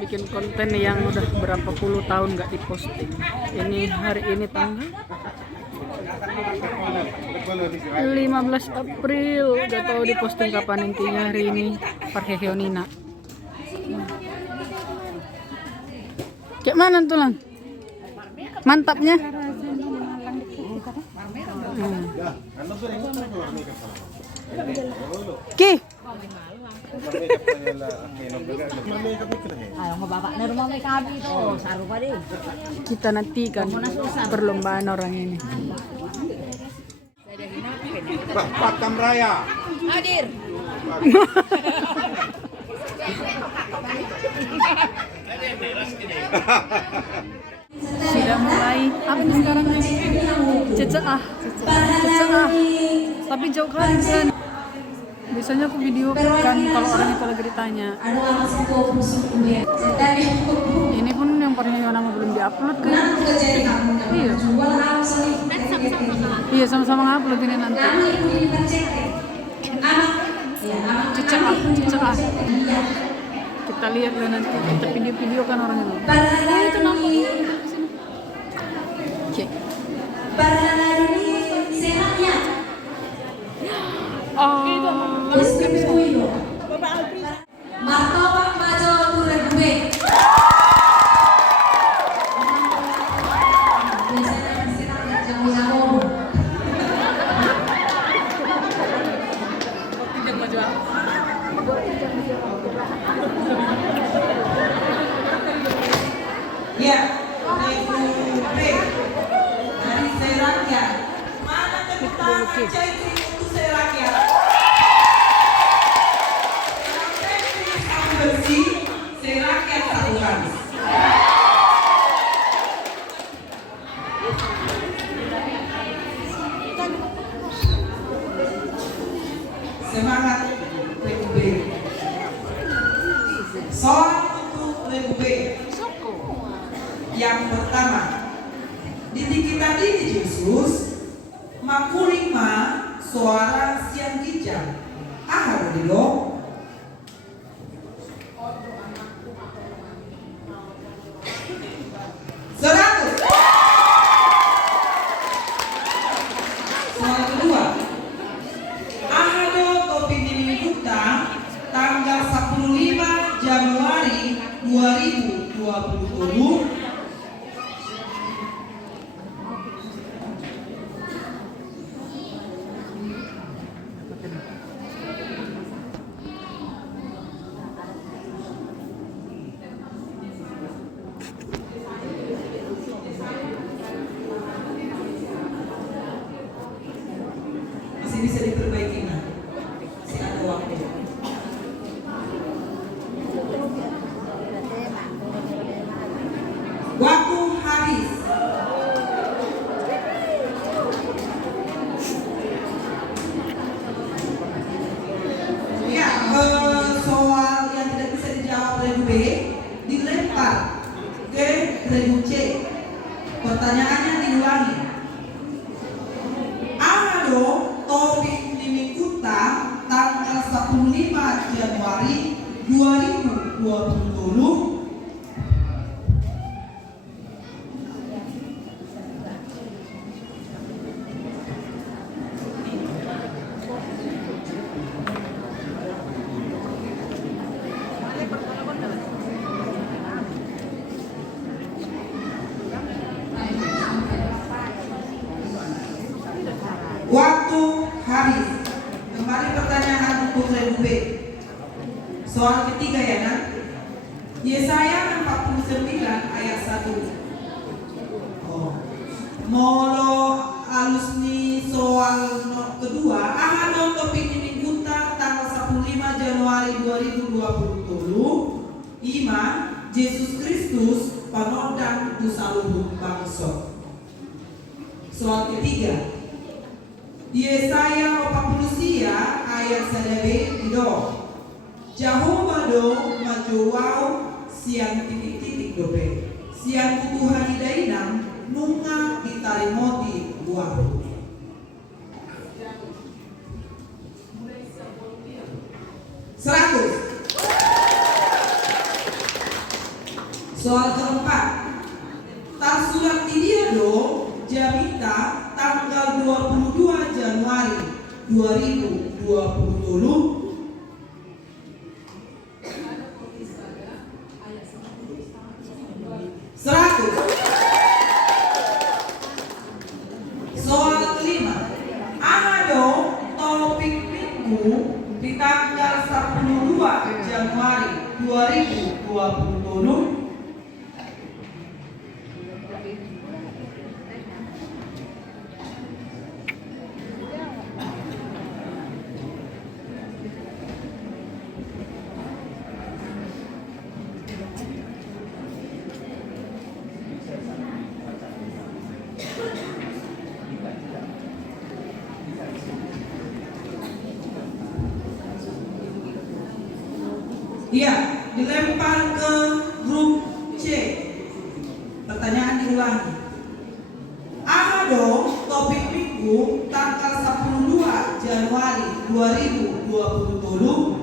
bikin konten yang udah berapa puluh tahun nggak diposting. Ini hari ini tanggal 15 April, gak tahu diposting kapan, intinya hari ini Parhehionina. Kayak mana tuh lang? Mantapnya? Ki. Ayo ngebapak na rumah may kabi itu, saru pa din. Kita nantikan perlombaan orang ini. Patam Raya. Hadir. Sudah mulai. Apa nih sekarang? Ceceah. Tapi jauh kali kan. Biasanya aku video kan kalau orang itu lagi ditanya. Ini pun yang Parhehiona belum diupload kan? Iya. Iya, sama-sama ngupload ini nanti. Ceceah. Kita lihat lah nanti, kita video kan orang itu. Oh, itu namanya. Oke. Martabak Majo Duren Gube. Ya, Gube dari Serakia. Mana kedutaan aja itu untuk Serakia? Bersih, Serakia satu habis. Semangat Gube. Soal untuk Gube. Yang pertama, didik kita didik Yesus makulima suara siang kijang. Dilo. Seratus. Soal kedua, Ahado Topi Dini Kutang tanggal 15 Januari 2027. Bisa diperbaiki nah, masih ada waktu. Waktu habis. Ya, soal yang tidak bisa dijawab oleh B dilempar ke regu C. Pertanyaannya diulangi. Ahado Topik Nimikuta tanggal 15 Januari 2027. Waktu habis. Kembali pertanyaan untuk regu B. Soal ketiga ya nak. Yesaya 49 ayat 1. Molo alusni soal kedua. Ahado Topik ini Guta tanggal 15 Januari 2020. Ima Yesus Kristus panodang tusaluhun bangsa. Soal ketiga, Yesaya 40 ayat 1 do. Jehovah do majuwau siang titik-titik dobe. Siang Tuhan dainam nunga ditarimoti buah. Soal keempat, Tarsulat Tidiado Jamita tanggal 22 Januari 2020. Soal kelima, Ahado topik minggu di tanggal 12 Januari 2020. Iya, dilempar ke grup C. Pertanyaan diulangi. Ahado topik minggu tanggal 12 Januari 2020.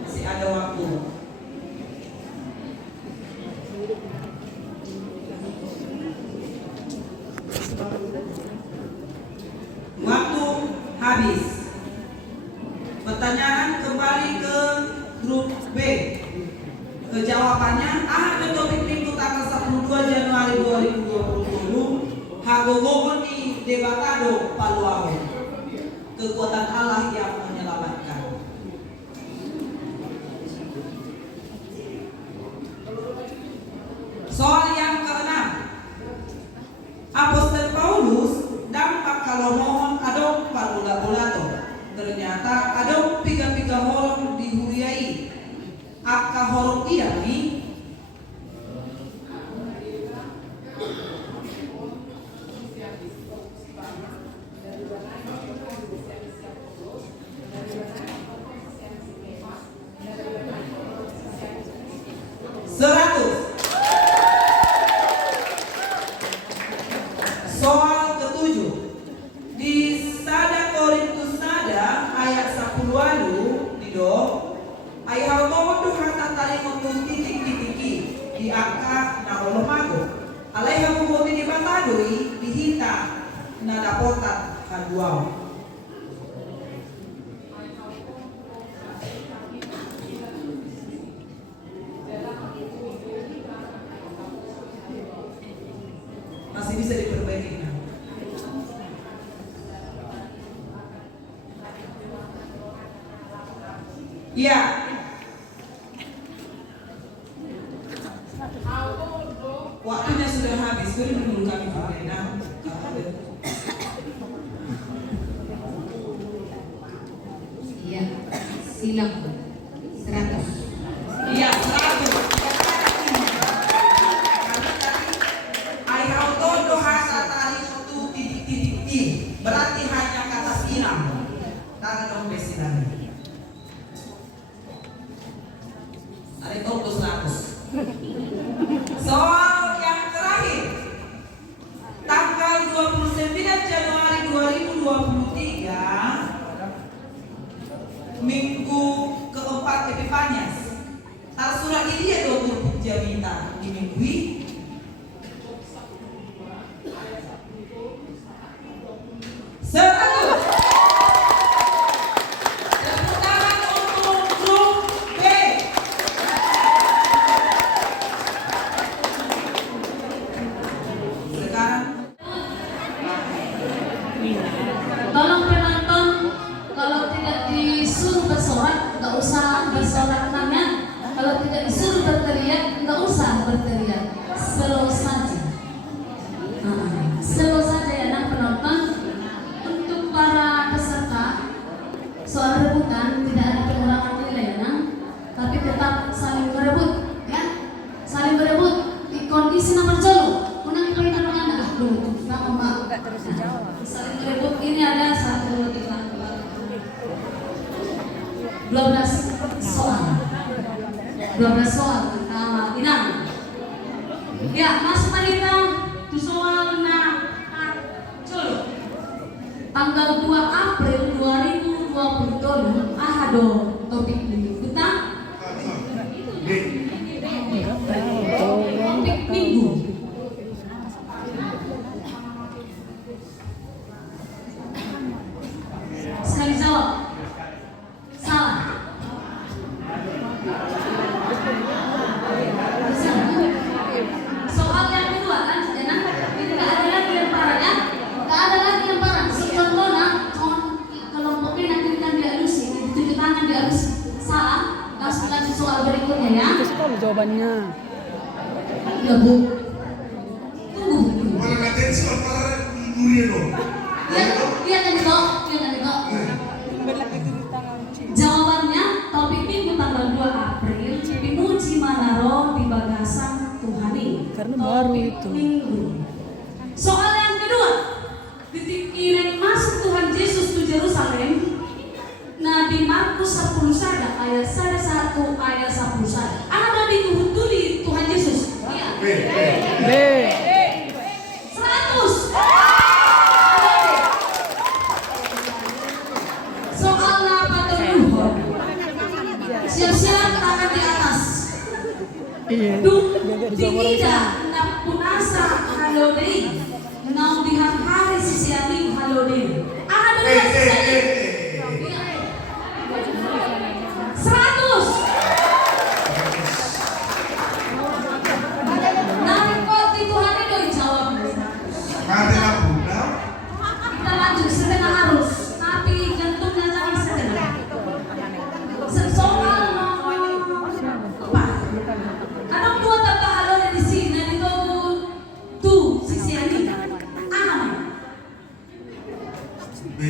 Masih ada waktu. Waktu habis. Pertanyaan kembali ke grup B. Jawabannya ada topik minggu tanggal 12 Januari 2020. Hagogo ni debatado paluao. Kekuatan Allah yang menyelamatkan. Soal yang keenam, Apostol Paulus dampak kalau mohon adong parula-bulato. Ternyata adong piga-piga horong dihuriai. Akka horong iya nih. Soal ketujuh, di Sada Korintus Sada ayat 10 dido ayat momodo hata tali ngomong titik-titiki di angka na olomago alaiha bumoti di batadoi dihita na dapotat kaduaw. Masih bisa diperbaiki. Ya. Waktunya sudah habis. Beri dulu kami Ferdinand. Iya, silang 100. Iya, 100. Berarti hanya kata silang. Tangan dong besilan. Ada toko 100. Soal yang terakhir, tanggal 29 Januari 2023, minggu keempat Epifanias. Tarsulat ini ya 20 Jamita di minggu ini. Tolong penonton, kalau tidak disuruh bersorak, nggak usah bersorak tangan. Kalau tidak disuruh berteriak, nggak usah berteriak. Slow saja. Slow saja ya, nah penonton. Untuk para peserta, soal rebutan tidak ada pengurangan nilai ya, nah. Tapi tetap saling berebut, ya. Saling berebut di kondisi nomor jolo. Unang ibu itu mana? Belum. Nggak terus dijawab. Saling berebut ini ada 1, 2, 3. cerita tu soal na Colo. Tanggal 2 April 2027 ada topik minggu. Betul? Topik minggu. Sekali jawab. Salah. Soal yang kedua kan, enak. Ini nggak ada lagi lemparan ya, nggak ada lagi lemparan. Contoh nak, kelompoknya nanti kan dialusi, ditunjuk tangan dialusi. Salah, langsung lanjut soal berikutnya ya. Itu sekali jawabannya. Ya bu, tunggu bu. Mana nanti sementara duri dong. Lihat kan itu, Jawabannya topik minggu tanggal 2 April Pinuji Manaro di Bagasan Tuhani. Karena baru Topik itu. Minggu. Soal yang kedua, dikirim masuk Tuhan Yesus ke Yerusalem. Nabi Markus 10 saja ayat 1 ayat 10 saja. Ada di duli Tuhan Yesus. Iya. B. 100. Soal apa terluhur? Siap-siap tangan di atas. Iya. Dikida nak punasa halodei. Nau dihan hari sisiami halodei. Ada di sisiami. 100. Nanti kok di Tuhan itu jawab. Ada lampu, nah? Kita lanjut setengah harus, tapi jantungnya jangan setengah. Soal apa? Ada 2 tambah halo di sini, dan itu tuh sisi ini. B.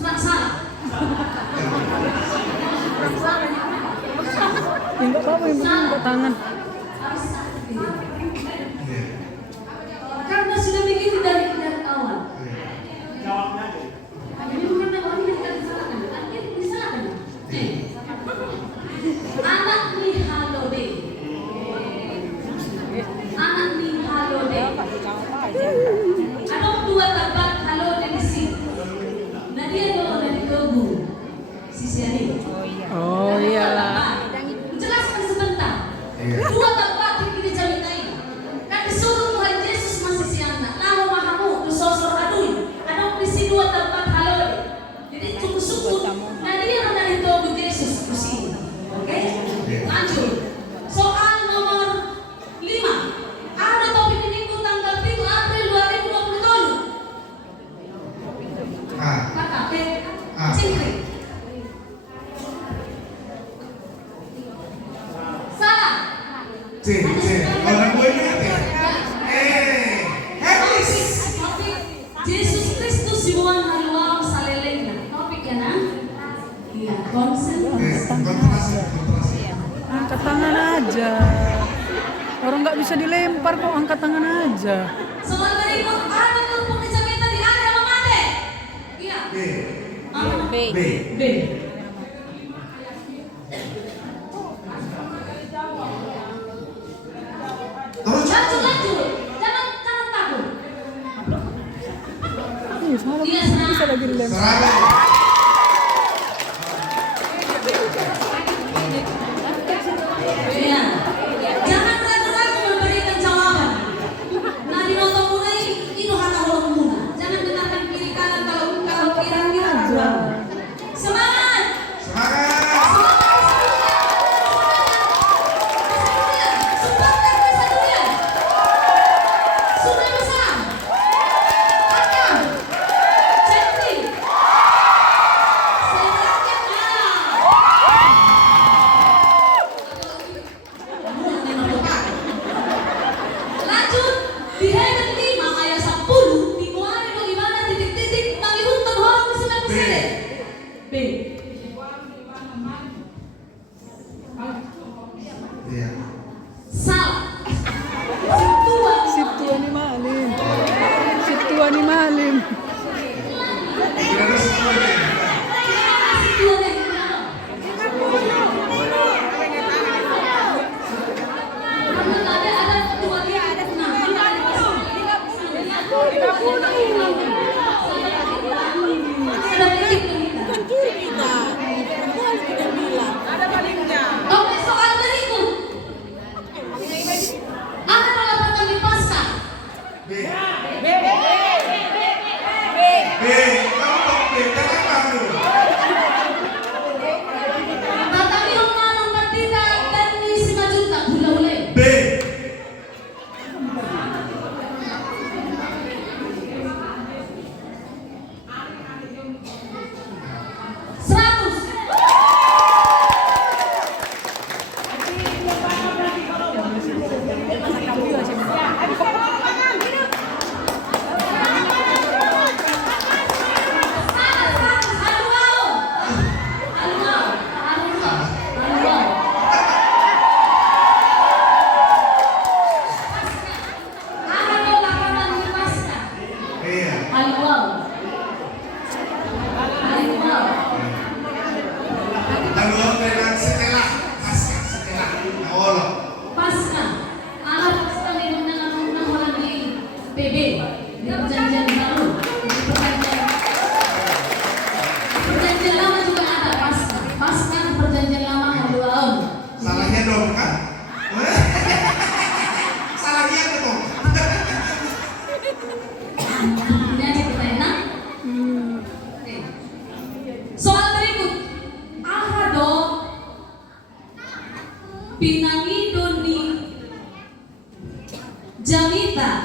Salah. Enggak apa-apa, yang penting angkat tangan. Karena sudah begini dari awal. Ini bukan orang yang kita disalahkan, artinya disalahkan. Anak ni halode. Anak ni halode. Ada 2 tempat halode di sini. Nadia dong dari Togu. Sisi ini. Oh iyalah. Jelaskan sebentar. 2 tempat yang kita jaminan. Kan disuruh Tuhan Yesus masih siangna. Lalu mahamu tu sosor adui. Ada di sini 2 tempat halode. Jadi cukup syukur. Nadia dari Togu Yesus di sini. Oke? Lanjut. Soal nomor 5. Ada topik minggu tanggal 7 April 2027. KKP Cingkrik. Salah. C. Orang gue ini apa? Habis. Topik Yesus Kristus sibuan haluang salelengna. Topik ya nah? Iya, konsentrasi. Angkat tangan aja. Orang nggak bisa dilempar kok, angkat tangan aja. Soal berikut ada tumpuk kecamatan di ada Mamade. Iya. B. B. B. B. Terus Lanjut. Jangan takut. Ih, salah Iya, bisa lagi dilempar. seragam. Iya. Jangan ragu-ragu memberikan jawaban. Nah, di nonton mulai itu hanya orang muna. Jangan dengarkan kiri kanan kalau kira-kira ragu-ragu. Semangat. Sudah bisa. Akan. Cantik. Sudah kita. Oke, soal berikut. Apa melaporkan di Paskah? B. Kamu kok B? Kenapa kamu? Tatapi umma tidak dan di 5 juta boleh. B. Iya. Lalu dengan setelah Allah. Pasca, alat pasca memang dengan undang-undang di PB di perjanjian baru, di perjanjian lama juga ada pasca. Pasca di perjanjian lama ada 2 tahun. Salahnya dong kan? Salahnya dong. Ini aja kita enak. Soal berikut, Ahado Pinangidoni Jamita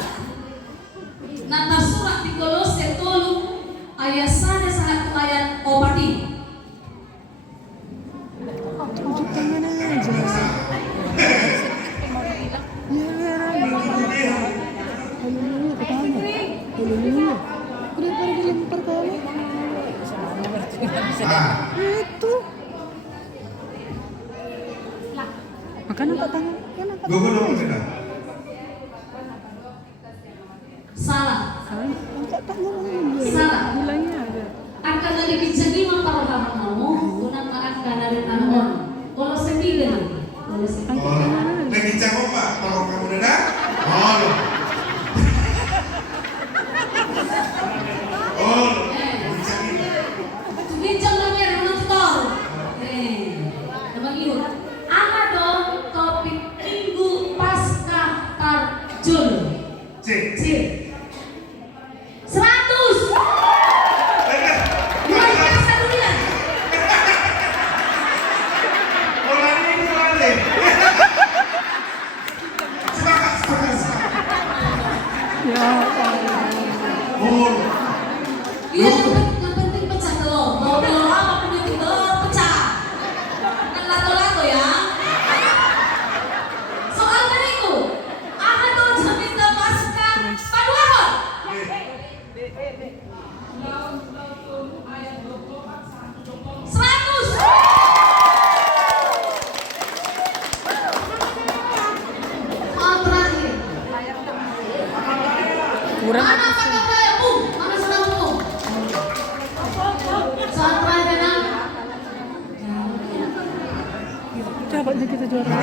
Nata surat di Kolose tolu ayat 1 ayat opati. Ah, Makan angkat tangan. Kan angkat gue dong kita. Salah. angkat tangan. Salah. Bilangnya ada. Akan dari kejadi memperhatikanmu gunakan dari tangan. Kalau sendiri, kalau sendiri. Oh, lagi cakap Pak, kalau kamu udah oh, oh, Bincang lagi ada nonton. Namanya itu. Apa dong topik minggu pasca tarjul? C. C. 100. Luar biasa dunia. Orang ini mulai. Semangat. Ya. Oh, Iya, yang penting pecah telur. Mau telur apapun itu telur pecah. Bukan lato-lato ya. Soal berikut. Apa tuh jaminta pasca paduahan? Seratus. Soal terakhir. Kurang. Mana pakai raya pung? Mana senang pung? Soal terakhir dan Coba aja kita juara.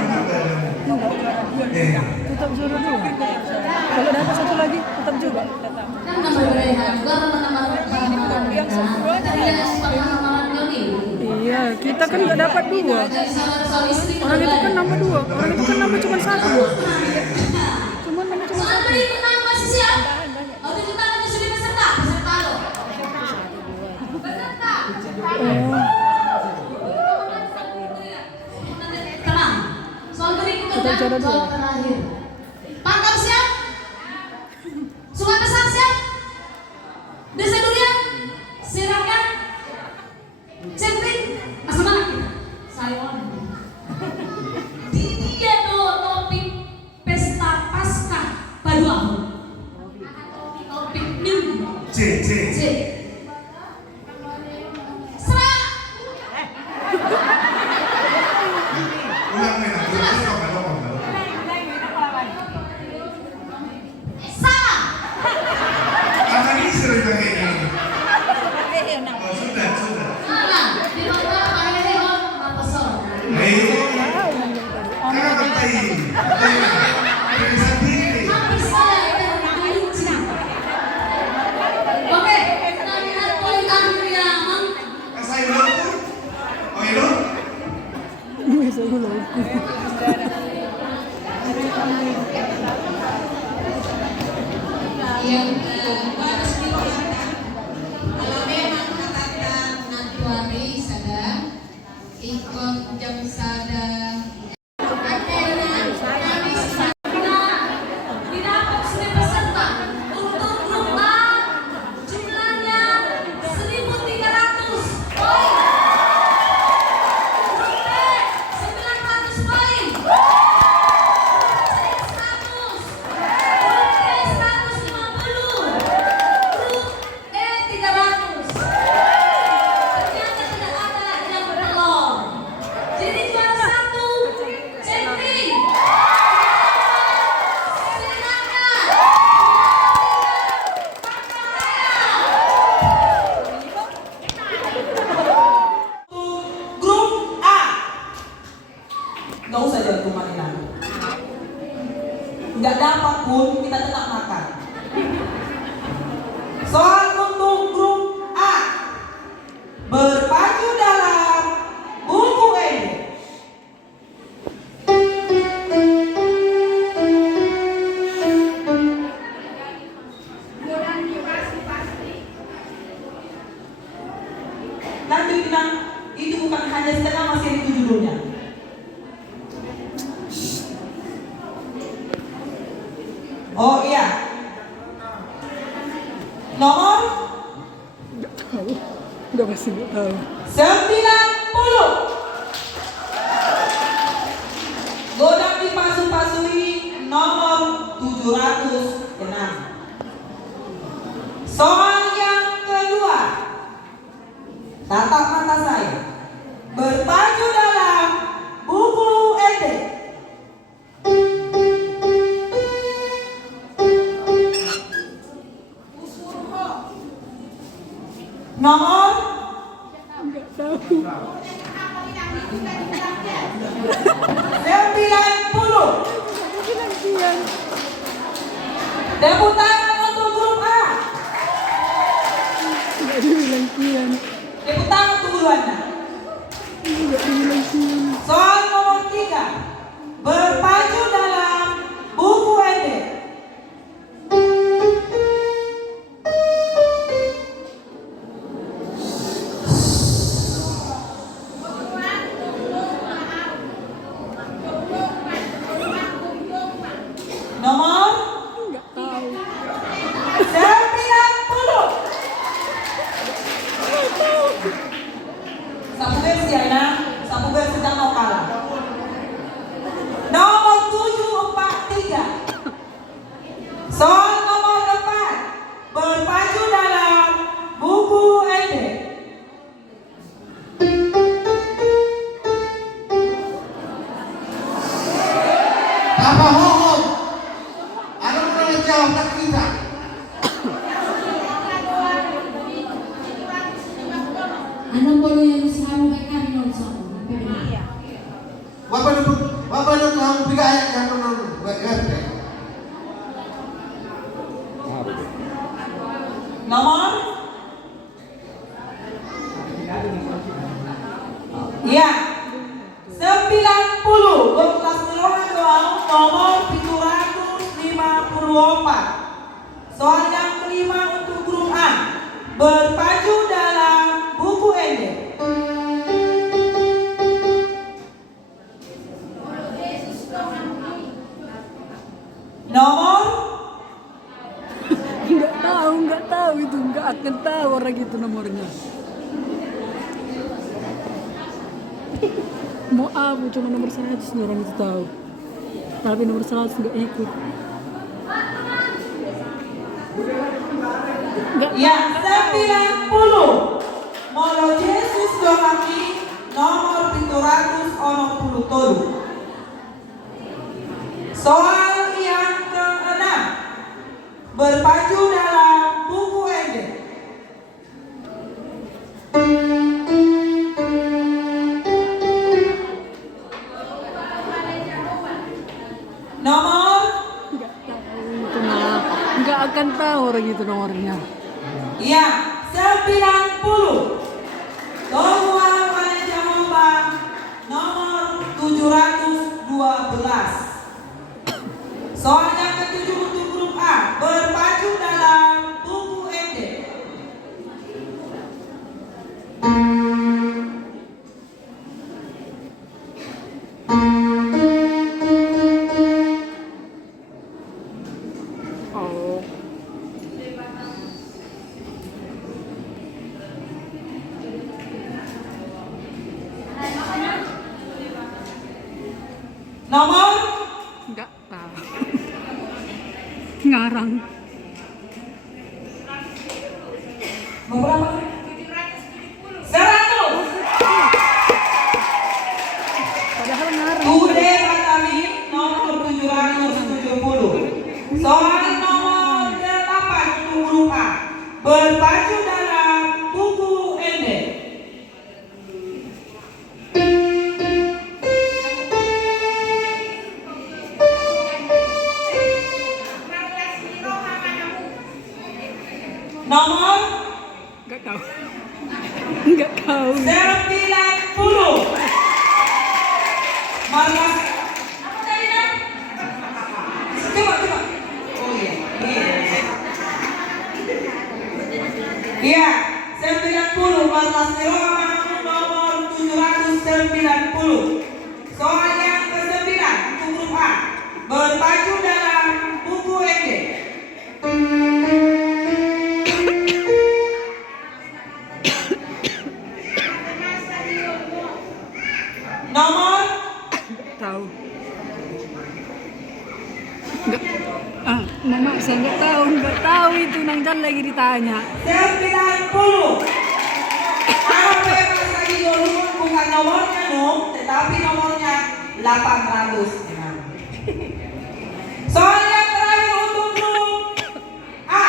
eh, Tetap juara 2. Kalau dapat 1 lagi tetap juga. kan nomor berehat juga nomor yang Iya, kita kan nggak dapat 2. Orang itu kan nambah 2. Orang itu kan nambah cuma 1. Cuma nambah cuma soal 1. berikut masih siap? Oh, tunjuk tangannya sudah peserta, peserta lo. Peserta. Tenang. Soal berikut Tetap juara dan soal 2. terakhir. Pangkal siap? Sungai besar siap? Desa durian? Silakan. Centing. Asal mana kita? Saiwan. Dia topik pesta pasca Paduahu. Topik minggu. C. C. Serah. Ulang nih, ulang. Salah. Tangan ini sering pakai ini. Oh, sudah. Salah. Di bawah pakai hehon apa sol? Jangan katai. Jadi sendiri. Hampir salah itu kelinci. Yang batas dikatakan kalau memang katakan nanti sada ikut jam sada didapat 1.000 peserta untuk grup A jumlahnya 1.300 poin, grup B 900 poin, grup C 100, grup D 150, grup E 300. Ternyata tidak ada yang bertelur. Jadi juara 1 Cendri, Sri Lanka, Grup A. Nggak usah jalan ke Manila. Nggak dapat pun kita tetap makan. Soal untuk grup A. Berpacu dalam buku ini. Nanti bilang itu bukan hanya setengah, masih ada itu judulnya. Oh iya. Nomor Udah pasti nggak tahu. 90. Godam dipasu-pasui nomor 706. Soal yang kedua. Tatap mata saya. Berpacu dalam buku ente. Nomor Nggak tahu. 90. Penantian. Tepuk tangan untuk grup A. Nggak dibilang kian. Tepuk tangan untuk duluannya. Nggak dibilang kian. Soal nomor 3. Berpacu dalam buku ente. Nomor Nggak tahu. 90. Satu versi Aina, satu versi Tano kalah. Nomor 743. Soal nomor 4. Berpacu dalam buku ente. Apa hohong? Ada orang jawab tak kita. Anong bolo yang selalu mereka minum. Bapak lu kamu bigay yang menurut Nomor? Ya, 90. Untuk kelas keluaran doang nomor 754. Soal yang kelima untuk grup A. Berpacu dalam buku ente. Nomor? Nggak tahu itu. Nggak akan tahu orang itu nomornya. Mau abu cuma nomor 100 nih orang itu tahu. Tapi nomor 100 nggak ikut. Nggak Ya, 90. Molo Yesus dohaki nomor 760. Soal yang ke-6. Berpacu dalam buku ente. Nomor? nggak tahu itu nah. Nggak akan tahu orang itu nomornya. Ya, 90. Tolong pada jawaban nomor 700 Soal yang ketujuh untuk grup A, berpacu dalam buku MD. Oh. Nomor Enggak tahu. Ngarang. berapa? 100. Padahal ngarang. Bude Batami nomor 770. Soal nomor 8 untuk grup A, berpacu dalam buku MD. Nomor Enggak tahu. Enggak tahu. 90. Markas. Apa tadi nak? Coba. Oh iya. Iya, 90 markas Niroma nomor 790. Soal yang ke-9 untuk grup A, berpacu dalam buku MD. Nomor Tahu. Enggak. Mama saya enggak tahu itu nang Jan lagi ditanya. 90. Apa yang lagi dulu bukan nomornya dong, tetapi nomornya 800. Soal yang terakhir untuk grup A,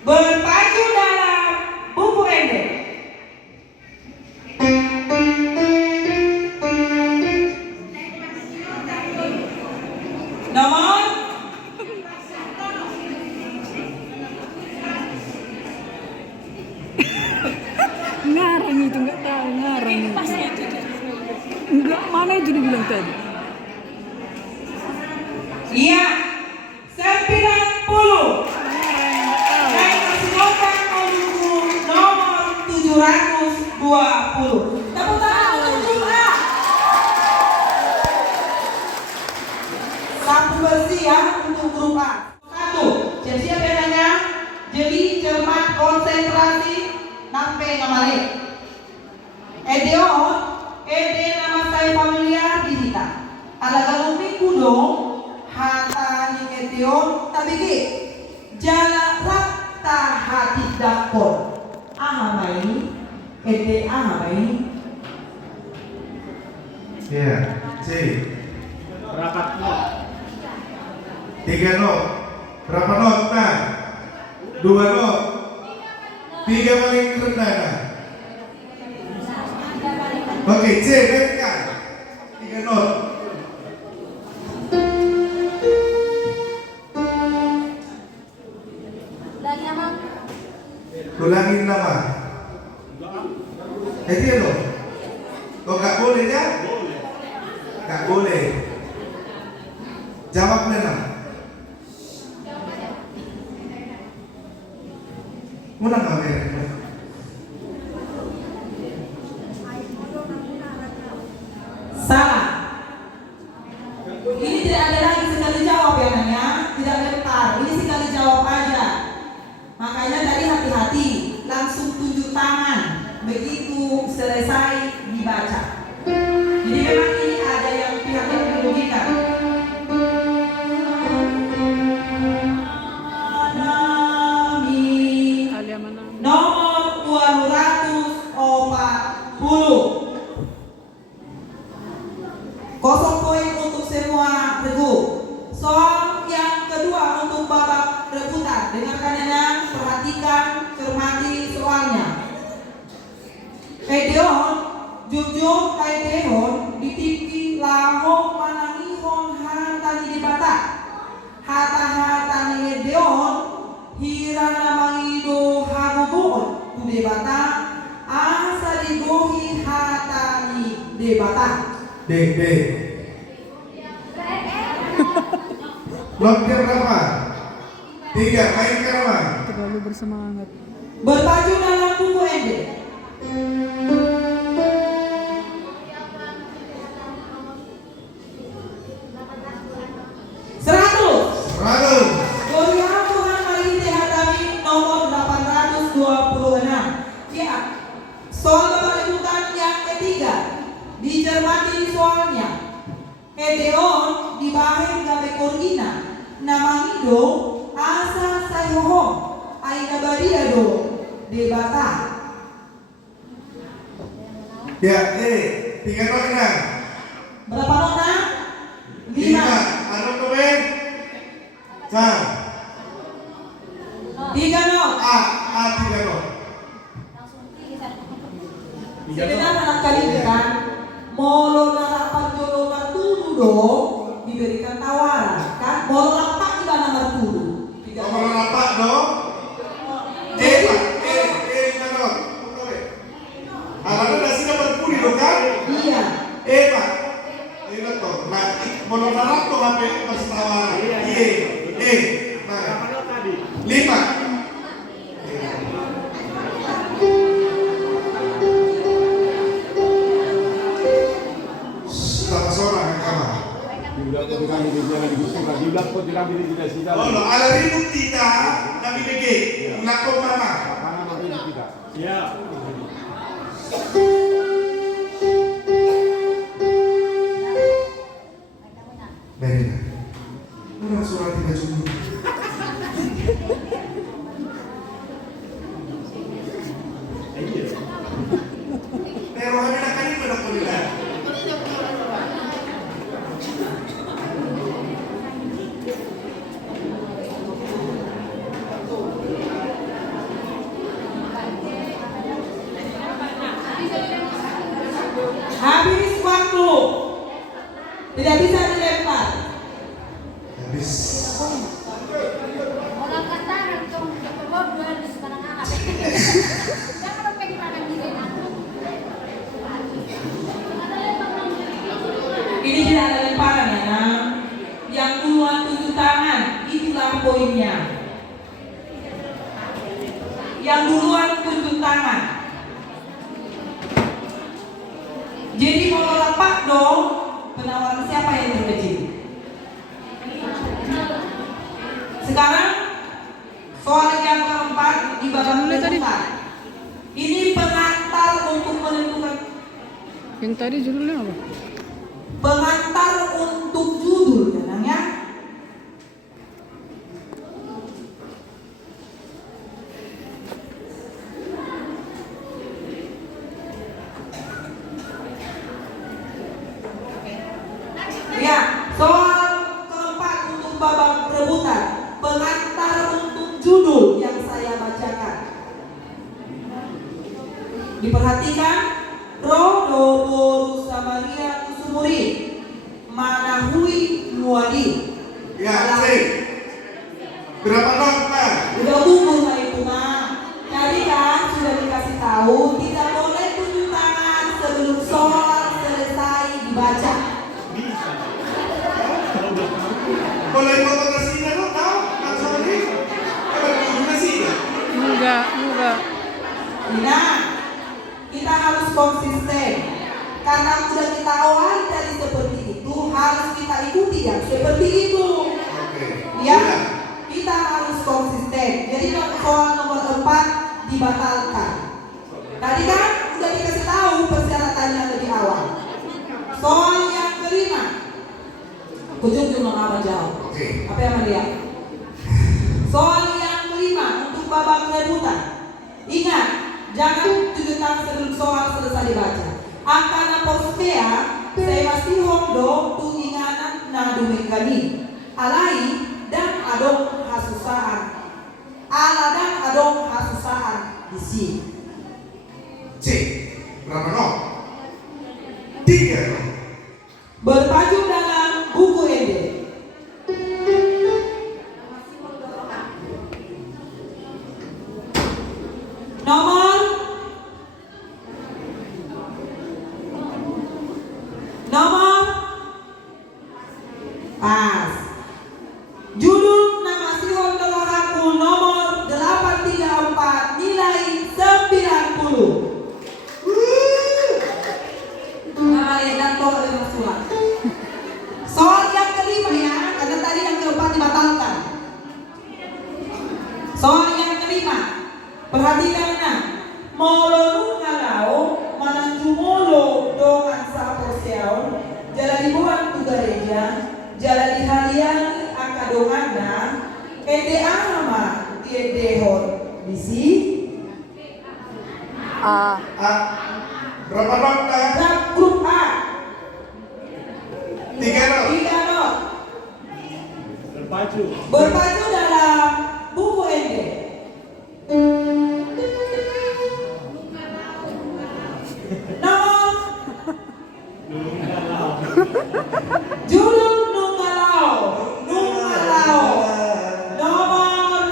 berpacu dalam buku MD. Nomor Ngarang itu enggak tahu ngarang. Itu. Enggak, mana itu dibilang tadi? iya 90. Naik keselokan menuju nomor 720. Tepuk tangan untuk grup A. Sapu bersih ya untuk grup A. 1. Siap-siap ya nanya. Jeli, cermat, konsentrasi, nampe ngamare. Edeo, ede nama saya familiar di kita. Alaga minggu dong. Hata ni edeo, tapi ki. Jala rakta hati dakon. Ahamai, ede ahamai. Iya, C. Berapa not? 3 not. Berapa not? Nah, 2 not. 3 paling rendah nah. Oke, C baikkan. 3 not. Lagi apa? Ulangin nama. Dia loh. Kok nggak boleh ya? Nggak boleh. Jawab Nena. Munang kamera. Salah. Ini tidak ada lagi sekali jawab ya nanya, tidak bentar. Ini sekali jawab aja. Makanya tadi hati-hati, langsung tunjuk tangan. Begitu selesai dibaca. Jadi memang ini ada yang pihak yang dirugikan. Alia mana? Nomor 240. 0 poin untuk semua regu. Soal yang kedua untuk babak rebutan. Dengarkan ya, perhatikan, cermati soalnya. Edeon, jujur kaidehon, ditiki lahong manangihon hatani dibata. Hata-hatani edeon, hirana mangido harubon tu debata. Asa digohi hatani debata. D. Blokir berapa? 3. Mainkan apa? Terlalu bersemangat. Berpacu dalam buku ND. Ragu. Korea Tuhan hari ini dihadapi nomor 826. Ya, soal Bapak Ibu kan yang ketiga. Dicermati soalnya. Edeon dibahas gabe Korina. Nama Indo asa sayohong. Aina bariado debata. Ya, 3 notnya. Berapa nota? 5. 5. Anu kemen. Nah, 3 not. A 3 not. Sebenarnya anak kali kan molo narapan jolo martudu dong diberikan tawaran kan molo lapak di mana martudu Nomor apa dong? Pak. Not. Anak nasi dapat puli dong kan? iya Pak. Ini tuh. Nah, mau narap tuh sampai pas tawaran. Nah, 5. Sama seorang yang kamar. Oh, lo ala ribut tidak, nabi bege, lakon mama. Ya. Berina, orang surat tidak cukup. Pero kami nak kanina na kulila. habis waktu tidak bisa dilempar Habis. Orang kata langsung kebab dua di sekarang anak. Jangan lupa kita diri ini tidak ada lemparan ya nah. Yang duluan tunjuk tangan itulah poinnya yang duluan tunjuk tangan. Jadi kalau lapak dong penawaran siapa yang terkecil? Sekarang soal yang keempat di babak keempat. Ini pengantar untuk menentukan Yang tadi judulnya apa? pengantar untuk judul ya Nang ya. Ya, soal keempat untuk babak rebutan pengantar untuk judul yang saya bacakan. Diperhatikan Rodo Boru Samaria Kusumuri Manahui Muadi. Ya, berapa not, Pak? Udah gugur saya itu Nah. Jadi kan sudah dikasih tahu tidak boleh tunjuk tangan sebelum soal selesai dibaca. Boleh potong nasi na lo, tau? Langsung ini. Berkumpul nasi na. Enggak. Nah, kita harus konsisten. Karena udah kita awali dari seperti itu, harus kita ikuti ya seperti itu. Oke. Ya, kita harus konsisten. Jadi soal nomor 4 dibatalkan. Tadi kan udah dikasih tahu persyaratannya lebih awal. Soal yang kelima, ujung apa jawab? Oke. Apa yang melihat? Soal yang kelima untuk babak rebutan. Ingat, jangan tunjuk tangan sebelum soal selesai dibaca. Angkana pospea, saya masih hondo tunginganan nadu mengkani. Alai dan adong hasusaan. Ala dan adong hasusaan di sini. Berapa not? 3 not. Berpacu dalam buku ini. Nomor pas. Perhatikan nah. Molo ngalau manang jumolo dongan sa porseon jala dibuang tu gereja jala dihalian akadonganda ede ama tiedehon bisi Ah. Berapa not? grup A 3 not. 3 not Berpacu. berpacu dalam buku ende. Nomor judul Nungalau nomor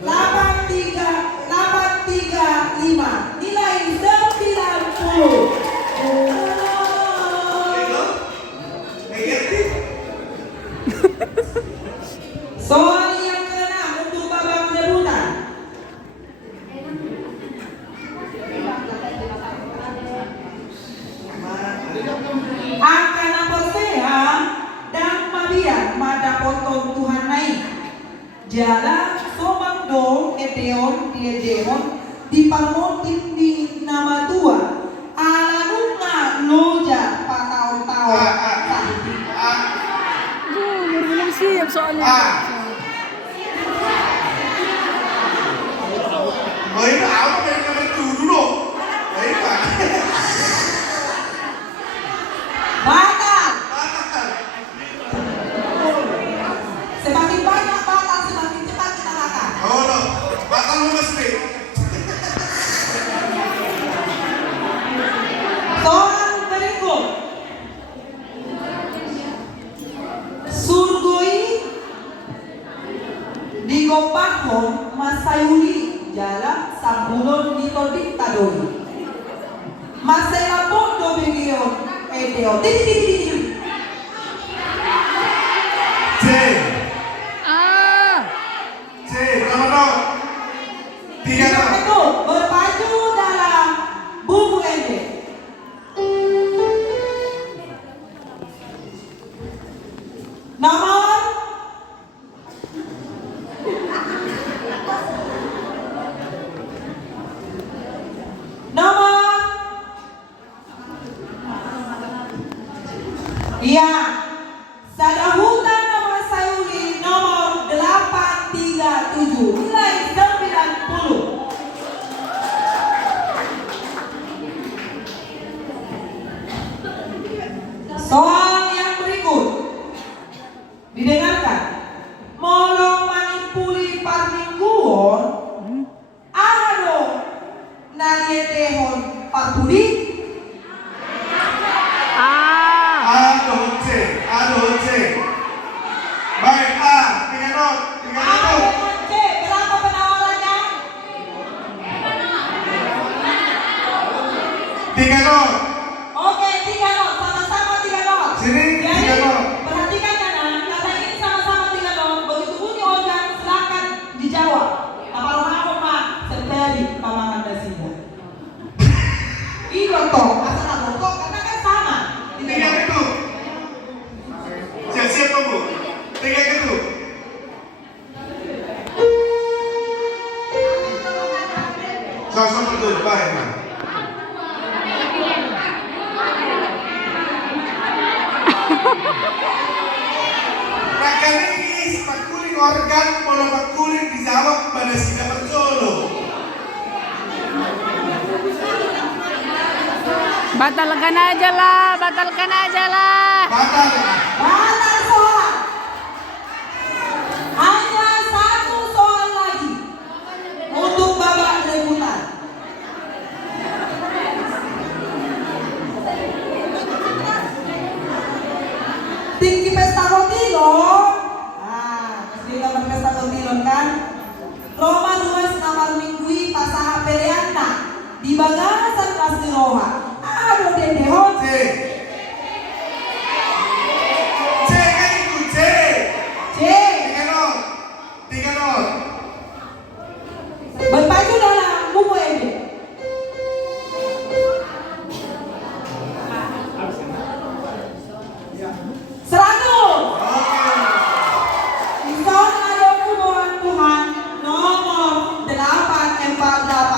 835 nilai 90. Negatif. Soal yang keenam untuk babak pendebutan. Angka nomor seha dan mabian mada potong Tuhan naik. Jalan somando edeon diedehon di parmotin di nama tua. Alanunga loja patau-tau. Belum siap soalnya. Mới nó áo nó bên chủ dulu. Đấy cả. Batal. Semakin banyak batal, semakin cepat kita makan. Oh no, batal lu mesti. Soal berikut. Surgoi di Gopakon Masayuli jalan Sambulon di Tolbit Tadoi. Masela Pondo Begio Edeo. C. Ah. C. Berapa not? 3 not. Itu berpacu dalam buku ende. Nomor iya Sadahutan nomor Sayuri nomor 837 nilai 90. Soal yang berikut didengarkan. Molo manipuli parmingguon aro nalietehon parpudi. Ah. Aduh C. Baik A. 3 not. 3 A not. dengan C berapa penawarannya? 3 not. Oke, 3 not, sama-sama 3 not. Sini, Jadi, 3 not. perhatikan kanan, karena ini sama-sama 3 not. Begitu bunyi organ, silakan dijawab. Apalagi aku mah sepeli pamangan dasida. Iya toh, asal aku kok karena kan sama. 3 itu. Siap-siap kamu. 3 itu. Sama-sama betul. Baik, Mas. Nah kali ini pakuling organ pola pakuling dijawab pada sida percolo. Batalkan aja lah, batalkan aja lah. Batal. Batal soal. Hanya satu soal lagi untuk babak rebutan. Tinggi pesta kotilon. Kita berpesta kotilon kan? Roma 2 namar minggui pasaha periana di bagasan pasti roha. Aduh dendehon. C. C kan itu C. C. 3 not. 3 not. Berpacu dalam buku ini. Seratus. Di sana ada hubungan Tuhan nomor 848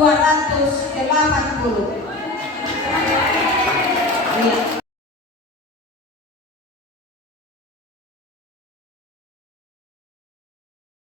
1280.